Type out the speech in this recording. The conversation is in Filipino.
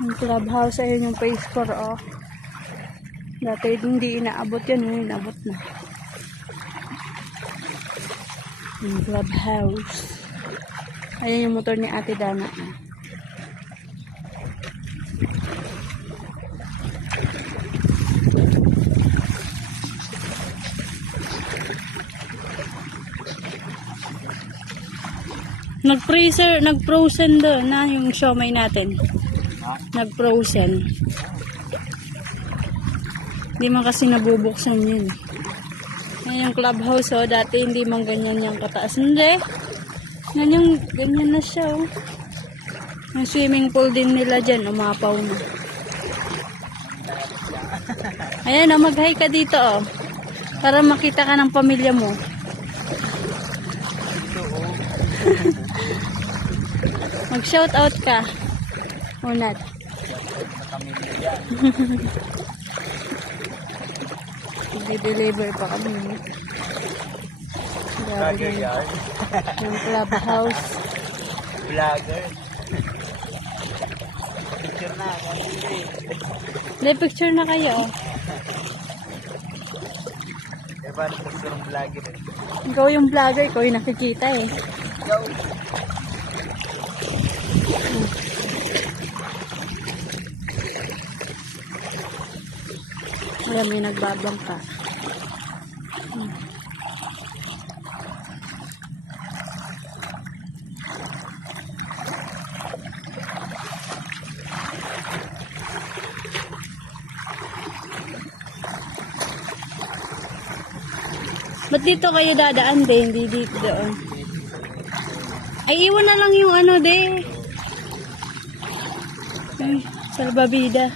Yung clubhouse, ayun yung phase 4, oh. Dati hindi inaabot yan, yung inabot na. Yung clubhouse. Ayun yung motor ni Ate Dana. Nag-frozen doon na yung siomay natin. Nag-frozen. Hindi man kasi nabubuksan yun. Ayan yung clubhouse, oh. Dati hindi man ganyan yung kataas. Hindi. Ganyan na siya, oh. Yung swimming pool din nila dyan, umapaw na. Ayan, oh, mag-hi ka dito, oh. Para makita ka ng pamilya mo. Mag-shout out ka. Unat. I-deliver pa kami. Grabe yan. Yung clubhouse. Vlogger. Picture na. Hindi, picture na kayo. Diba, gusto ng vlogger eh. Ikaw yung vlogger, ikaw yung nakikita eh. Go! Alam, may nagbabangka. Ba't dito kayo dadaan din? Hindi dito doon. Ay, iwan na lang yung ano din. Ay, salbabida.